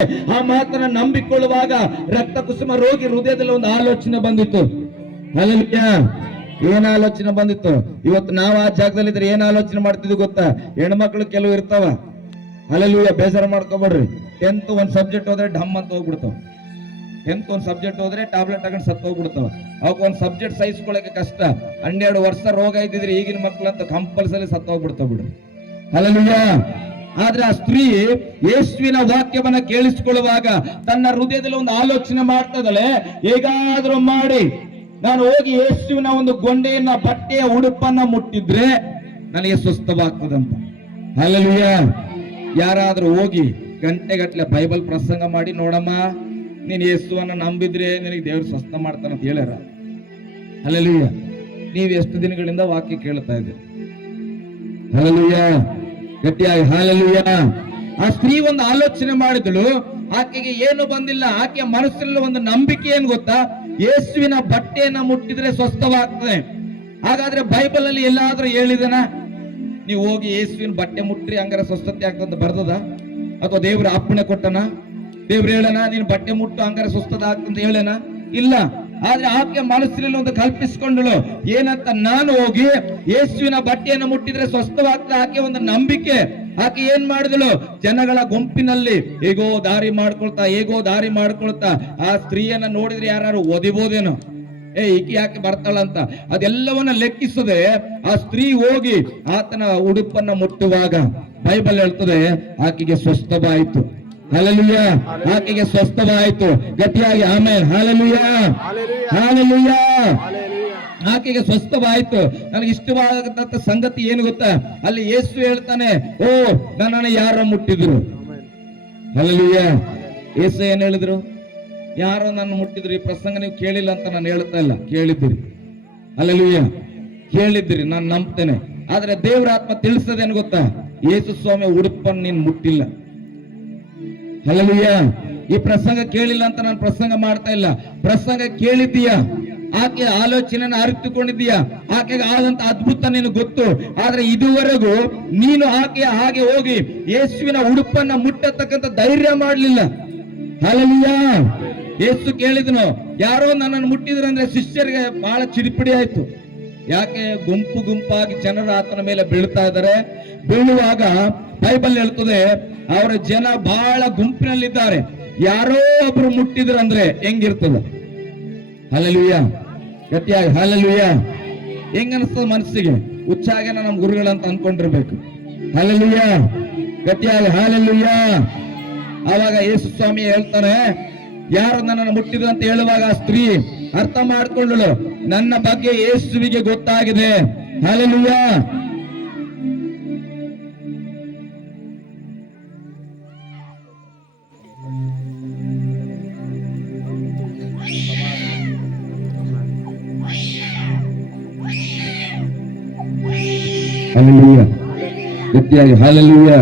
ಆ ಮಾತನ್ನ ನಂಬಿಕೊಳ್ಳುವಾಗ ರಕ್ತ ಕುಸುಮ ರೋಗಿ ಹೃದಯದಲ್ಲಿ ಒಂದು ಆಲೋಚನೆ ಬಂದಿತ್ತು. ಹಲ್ಲೆಲೂಯಾ. ಏನ್ ಆಲೋಚನೆ ಬಂದಿತ್ತು? ಇವತ್ತು ನಾವು ಆ ಜಾಗದಲ್ಲಿ ಇದ್ರೆ ಏನ್ ಆಲೋಚನೆ ಮಾಡ್ತಿದ್ವಿ ಗೊತ್ತಾ? ಹೆಣ್ಮಕ್ಳು ಕೆಲವು ಇರ್ತಾವ. ಹಲ್ಲೆಲೂಯಾ. ಬೇಜಾರ ಮಾಡ್ಕೊಬೇಡ್ರಿ. 10th ಒಂದ್ ಸಬ್ಜೆಕ್ಟ್ ಹೋದ್ರೆ ಡಮ್ ಅಂತ ಹೋಗ್ಬಿಡ್ತಾವ. 10th ಒಂದ್ ಸಬ್ಜೆಕ್ಟ್ ಹೋದ್ರೆ ಟ್ಯಾಬ್ಲೆಟ್ ತಗೊಂಡು ಸತ್ತು ಹೋಗ್ಬಿಡ್ತಾವ. ಅವಕ್ ಒಂದ್ ಸಬ್ಜೆಕ್ಟ್ ಸಹಿಸ್ಕೊಳಕ್ಕೆ ಕಷ್ಟ. 12 ವರ್ಷ ರೋಗ ಇದ್ದಿದ್ರೆ ಈಗಿನ ಮಕ್ಳಂತ ಕಂಪಲ್ಸರಿ ಸತ್ತು ಹೋಗ್ಬಿಡ್ತಾವ ಬಿಡು. ಹಲ್ಲೆಲೂಯಾ. ಆದ್ರೆ ಆ ಸ್ತ್ರೀ ಯೇಸುವಿನ ವಾಕ್ಯವನ್ನ ಕೇಳಿಸಿಕೊಳ್ಳುವಾಗ ತನ್ನ ಹೃದಯದಲ್ಲಿ ಒಂದು ಆಲೋಚನೆ ಮಾಡ್ತದಳೆ, ಹೇಗಾದ್ರೂ ಮಾಡಿ ನಾನು ಹೋಗಿ ಯೇಸುವಿನ ಒಂದು ಗೊಂಡೆಯನ್ನ, ಬಟ್ಟೆಯ ಉಡುಪನ್ನ ಮುಟ್ಟಿದ್ರೆ ನನಗೆ ಸ್ವಸ್ಥವಾಗ್ತದಂತ. ಹಲ್ಲೆಲೂಯಾ. ಯಾರಾದ್ರೂ ಹೋಗಿ ಗಂಟೆಗಟ್ಲೆ ಬೈಬಲ್ ಪ್ರಸಂಗ ಮಾಡಿ, ನೋಡಮ್ಮ ನೀನ್ ಯೇಸುವನ್ನ ನಂಬಿದ್ರೆ ನಿನಗೆ ದೇವ್ರು ಸ್ವಸ್ಥ ಮಾಡ್ತಾನಂತ ಹೇಳ್ಯಾರ. ಹಲ್ಲೆಲೂಯಾ. ನೀವ್ ಎಷ್ಟು ದಿನಗಳಿಂದ ವಾಕ್ಯ ಕೇಳ್ತಾ ಇದ್ದೀರಿ? ಹಲ್ಲೆಲೂಯಾ. ಗಟ್ಟಿಯಾಗಿ ಹಲ್ಲೆಲೂಯಾ. ಆ ಸ್ತ್ರೀ ಒಂದು ಆಲೋಚನೆ ಮಾಡಿದಳು. ಆಕೆಗೆ ಏನು ಬಂದಿಲ್ಲ. ಆಕೆಯ ಮನಸ್ಸಿನಲ್ಲಿ ಒಂದು ನಂಬಿಕೆ ಏನ್ ಗೊತ್ತಾ? ಯೇಸುವಿನ ಬಟ್ಟೆಯನ್ನ ಮುಟ್ಟಿದ್ರೆ ಸ್ವಸ್ಥವಾಗ್ತದೆ. ಹಾಗಾದ್ರೆ ಬೈಬಲ್ ಅಲ್ಲಿ ಎಲ್ಲಾದ್ರೂ ಹೇಳಿದನ ನೀವು ಹೋಗಿ ಯೇಸುವಿನ ಬಟ್ಟೆ ಮುಟ್ರಿ ಹಂಗಾರೆ ಸ್ವಸ್ಥತೆ ಆಗ್ತದೆ ಬರ್ದದ? ಅಥವಾ ದೇವ್ರ ಅಪ್ಪಣೆ ಕೊಟ್ಟನ? ದೇವ್ರು ಹೇಳನ ನೀನು ಬಟ್ಟೆ ಮುಟ್ಟು ಹಂಗಾರೆ ಸ್ವಸ್ಥತೆ ಆಗ್ತಂತ ಹೇಳನ? ಇಲ್ಲ. ಆದ್ರೆ ಆಕೆ ಮನಸ್ಸಿನಲ್ಲಿ ಒಂದು ಕಲ್ಪಿಸಿಕೊಂಡಳು, ಏನಂತ? ನಾನು ಹೋಗಿ ಯೇಸುವಿನ ಬಟ್ಟೆಯನ್ನು ಮುಟ್ಟಿದ್ರೆ ಸ್ವಸ್ಥವಾಗ್ತದೆ. ಆಕೆ ಒಂದು ನಂಬಿಕೆ. ಆಕೆ ಏನ್ ಮಾಡಿದಳು? ಜನಗಳ ಗುಂಪಿನಲ್ಲಿ ಹೇಗೋ ದಾರಿ ಮಾಡ್ಕೊಳ್ತಾ ಆ ಸ್ತ್ರೀಯನ್ನ ನೋಡಿದ್ರೆ ಯಾರು ಒದಿಬೋದೇನೋ, ಈಕೆ ಯಾಕೆ ಬರ್ತಾಳಂತ ಅದೆಲ್ಲವನ್ನ ಲೆಕ್ಕಿಸದೆ ಆ ಸ್ತ್ರೀ ಹೋಗಿ ಆತನ ಉಡುಪನ್ನ ಮುಟ್ಟುವಾಗ ಬೈಬಲ್ ಹೇಳ್ತದೆ ಆಕೆಗೆ ಸ್ವಸ್ಥವಾಯಿತು. ಹಲ್ಲೆಲೂಯಾ. ಆಕೆಗೆ ಸ್ವಸ್ಥವಾಯಿತು. ಗಟ್ಟಿಯಾಗಿ ಆಮೇಲೆ ಹಲ್ಲೆಲೂಯಾ. ಹಲ್ಲೆಲೂಯಾ. ಆಕೆಗೆ ಸ್ವಸ್ಥವಾಯಿತು. ನನಗೆ ಇಷ್ಟವಾದಂತ ಸಂಗತಿ ಏನು ಗೊತ್ತಾ? ಅಲ್ಲಿ ಯೇಸು ಹೇಳ್ತಾನೆ, ಓ ನನ್ನನ್ನು ಯಾರ ಮುಟ್ಟಿದ್ರು? ಹಲ್ಲೆಲೂಯಾ. ಯೇಸು ಏನ್ ಹೇಳಿದ್ರು? ಯಾರೋ ನನ್ನ ಮುಟ್ಟಿದ್ರು. ಈ ಪ್ರಸಂಗ ನೀವು ಕೇಳಿಲ್ಲ ಅಂತ ನಾನು ಹೇಳ್ತಾ ಇಲ್ಲ, ಕೇಳಿದ್ದೀರಿ. ಹಲ್ಲೆಲೂಯಾ. ಕೇಳಿದ್ದೀರಿ, ನಾನು ನಂಬ್ತೇನೆ. ಆದ್ರೆ ದೇವರ ಆತ್ಮ ತಿಳಿಸದೇನು ಗೊತ್ತಾ? ಯೇಸು ಸ್ವಾಮಿ ಉಡುಪನ್ನು ನೀನ್ ಮುಟ್ಟಿಲ್ಲ. ಹಲ್ಲೆಲೂಯಾ. ಈ ಪ್ರಸಂಗ ಕೇಳಿಲ್ಲ ಅಂತ ನಾನು ಪ್ರಸಂಗ ಮಾಡ್ತಾ ಇಲ್ಲ. ಪ್ರಸಂಗ ಕೇಳಿದ್ದೀಯಾ? ಆಕೆ ಆಲೋಚನೆಯನ್ನು ಅರಿತುಕೊಂಡಿದ್ದೀಯಾ? ಆಕೆಗೆ ಆದಂತ ಅದ್ಭುತ ನೀನು ಗೊತ್ತು. ಆದ್ರೆ ಇದುವರೆಗೂ ನೀನು ಆಕೆಯ ಹಾಗೆ ಹೋಗಿ ಯೇಸುವಿನ ಉಡುಪನ್ನ ಮುಟ್ಟತಕ್ಕಂತ ಧೈರ್ಯ ಮಾಡಲಿಲ್ಲ. ಹಲ್ಲೆಲೂಯಾ. ಯೇಸು ಕೇಳಿದನು, ಯಾರೋ ನನ್ನನ್ನು ಮುಟ್ಟಿದ್ರಂದ್ರೆ ಶಿಷ್ಯರಿಗೆ ಬಹಳ ಚಿಡಿಪಿಡಿ ಆಯ್ತು. ಯಾಕೆ? ಗುಂಪು ಗುಂಪಾಗಿ ಜನರು ಆತನ ಮೇಲೆ ಬೀಳ್ತಾ ಇದ್ದಾರೆ. ಬೀಳುವಾಗ ಬೈಬಲ್ ಹೇಳ್ತದೆ ಅವರ ಜನ ಬಹಳ ಗುಂಪಿನಲ್ಲಿದ್ದಾರೆ. ಯಾರೋ ಒಬ್ರು ಮುಟ್ಟಿದ್ರಂದ್ರೆ ಹೆಂಗಿರ್ತದ? ಹಲ್ಲೆಲೂಯಾ. ಗಟ್ಟಿಯಾಗಿ ಹಲ್ಲೆಲೂಯಾ. ಹೆಂಗನ್ಸ್ತದ ಮನಸ್ಸಿಗೆ? ಉಚ್ಚಾಗನ ನಮ್ಮ ಗುರುಗಳಂತ ಅನ್ಕೊಂಡಿರ್ಬೇಕು. ಹಲ್ಲೆಲೂಯಾ. ಗಟ್ಟಿಯಾಗಿ ಹಲ್ಲೆಲೂಯಾ. ಆವಾಗ ಯೇಸು ಸ್ವಾಮಿ ಹೇಳ್ತಾನೆ, ಯಾರು ನನ್ನನ್ನು ಮುಟ್ಟಿದ್ರು ಅಂತ ಹೇಳುವಾಗ ಆ ಸ್ತ್ರೀ ಅರ್ಥ ಮಾಡ್ಕೊಳ್ಳಲು, ನನ್ನ ಬಗ್ಗೆ ಯೇಸುವಿಗೆ ಗೊತ್ತಾಗಿದೆ. ಹಲ್ಲೆಲೂಯಾ. ಹಲ್ಲೆಲೂಯಾ. ಗಟ್ಟಿಯಾಗಿ ಹಲ್ಲೆಲೂಯಾ.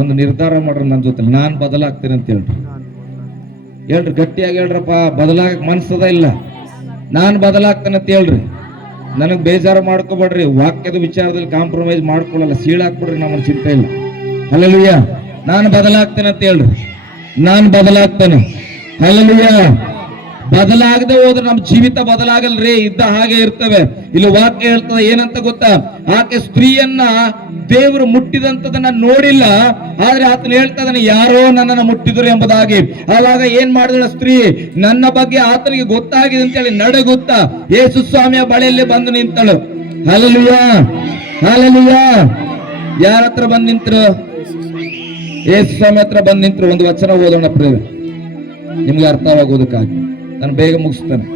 ಒಂದು ನಿರ್ಧಾರ ಮಾಡ್ರಿ ನನ್ನ ಜೊತೆ, ನಾನ್ ಬದಲಾಗ್ತೇನೆ ಅಂತ ಹೇಳ್ರಿ. ಗಟ್ಟಿಯಾಗಿ ಹೇಳ್ರಪ್ಪ. ಬದಲಾಗಕ್ ಮನ್ಸದ ಇಲ್ಲ, ನಾನ್ ಬದಲಾಗ್ತೇನೆ ಅಂತ ಹೇಳ್ರಿ. ನನಗ್ ಬೇಜಾರು ಮಾಡ್ಕೋಬೇಡ್ರಿ. ವಾಕ್ಯದ ವಿಚಾರದಲ್ಲಿ ಕಾಂಪ್ರಮೈಸ್ ಮಾಡ್ಕೊಳ್ಳಲ್ಲ. ಸೀಳಾಕ್ಬಿಡ್ರಿ, ನಮ್ಮನ್ನ ಚಿಂತೆ ಇಲ್ಲ. ಹಲ್ಲೆಲೂಯಾ. ನಾನು ಬದಲಾಗ್ತೇನೆ ಅಂತ ಹೇಳ್ರಿ. ನಾನ್ ಬದಲಾಗ್ತೇನೆ. ಹಲ್ಲೆಲೂಯಾ. ಬದಲಾಗದೆ ಹೋದ್ರೆ ನಮ್ಮ ಜೀವಿತ ಬದಲಾಗಲ್ರಿ, ಇದ್ದ ಹಾಗೆ ಇರ್ತವೆ. ಇಲ್ಲಿ ವಾಕ್ಯ ಹೇಳ್ತದೆ ಏನಂತ ಗೊತ್ತಾ? ಆಕೆ ಸ್ತ್ರೀಯನ್ನ ದೇವರು ಮುಟ್ಟಿದಂತದನ್ನ ನೋಡಿಲ್ಲ. ಆದ್ರೆ ಆತನ ಹೇಳ್ತಾ ಇದ್ದಾನೆ, ಯಾರೋ ನನ್ನನ್ನು ಮುಟ್ಟಿದ್ರು ಎಂಬುದಾಗಿ. ಆವಾಗ ಏನ್ ಮಾಡಿದಳ ಸ್ತ್ರೀ? ನನ್ನ ಬಗ್ಗೆ ಆತನಿಗೆ ಗೊತ್ತಾಗಿದೆ ಅಂತೇಳಿ ನಡಗುತ್ತಾ ಯೇಸು ಸ್ವಾಮಿಯ ಬಳಿಯಲ್ಲಿ ಬಂದು ನಿಂತಳು. ಹಲ್ಲೆಲೂಯಾ. ಹಲ್ಲೆಲೂಯಾ. ಯಾರ ಹತ್ರ ಬಂದ್ ನಿಂತರು? ಯೇಸು ಸ್ವಾಮಿ ಹತ್ರ ಬಂದ್ ನಿಂತರು. ಒಂದು ವಚನ ಓದೋಣ ಪ್ರೇಮ, ನಿಮ್ಗೆ ಅರ್ಥವಾಗೋದಕ್ಕಾಗಿ. ನಾನು ಬೇಗ ಮುಗಿಸ್ತೇನೆ.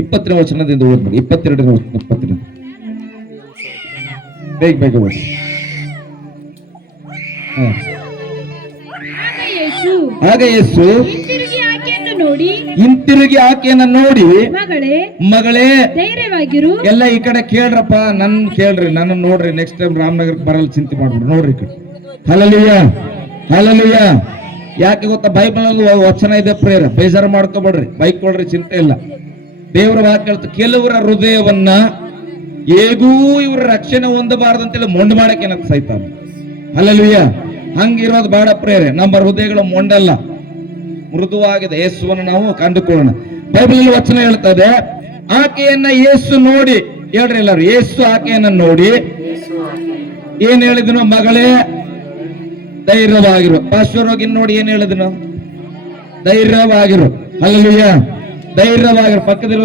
ಇಪ್ಪತ್ತನೇ ವಚನದಿಂದ ಓದ್ಬೇಡಿ. 22 ಬೇಗ ಓದಿ. ಆಗ ಯೇಸು ಹಿಂತಿರುಗಿ ಆಕೆಯನ್ನು ನೋಡಿ, ಮಗಳೇ ಧೈರ್ಯವಾಗಿರು. ಎಲ್ಲ ಈ ಕಡೆ ಕೇಳ್ರಪ್ಪ, ನನ್ ಕೇಳ್ರಿ, ನನ್ನ ನೋಡ್ರಿ. ನೆಕ್ಸ್ಟ್ ಟೈಮ್ ರಾಮನಗರಕ್ಕೆ ಬರಲ್ಲ ಚಿಂತೆ ಮಾಡ್ಬಿಡ್ರಿ. ನೋಡ್ರಿ ಈ ಕಡೆ. ಹಲ್ಲೆಲೂಯಾ. ಹಲ್ಲೆಲೂಯಾ. ಯಾಕೆ ಗೊತ್ತಾ? ಬೈಬಲ್ ವಚನ ಇದೆ ಪ್ರೇರ, ಬೇಜಾರು ಮಾಡ್ಕೋಬೇಡ್ರಿ, ಬೈಕ್ ಕೊಡ್ರಿ, ಚಿಂತೆ ಇಲ್ಲ. ದೇವರ ವಾಕ್ಯ ಹೇಳ್ತ, ಕೆಲವರ ಹೃದಯವನ್ನ ಹೇಗೂ ಇವ್ರ ರಕ್ಷಣೆ ಹೊಂದಬಾರ್ದಂತೇಳಿ ಮೊಂಡು ಮಾಡಕ್ಕೆ ಏನಂತ ಸೈತಾನ. ಹಲ್ಲೆಲೂಯಾ. ಹಂಗಿರೋದು ಬೇಡ ಪ್ರೇರೆ. ನಮ್ಮ ಹೃದಯಗಳು ಮೊಂಡಲ್ಲ, ಮೃದುವಾಗಿದೆ. ಯೇಸುವನ್ನು ನಾವು ಕಂಡುಕೊಳ್ಳೋಣ. ಬೈಬಲ್ ವಚನ ಹೇಳ್ತದೆ, ಆಕೆಯನ್ನ ಯೇಸು ನೋಡಿ, ಹೇಳ್ರಿ ಎಲ್ಲರೂ, ಯೇಸು ಆಕೆಯನ್ನ ನೋಡಿ ಏನ್ ಹೇಳಿದನು? ಮಗಳೇ ಧೈರ್ಯವಾಗಿರು. ಪಾರ್ಶ್ವರೋಗಿ ನೋಡಿ ಏನ್ ಹೇಳಿದನು? ಧೈರ್ಯವಾಗಿರು. ಹಲ್ಲೆಲೂಯಾ. ಧೈರ್ಯವಾಗಿರು. ಪಕ್ಕದಲ್ಲಿ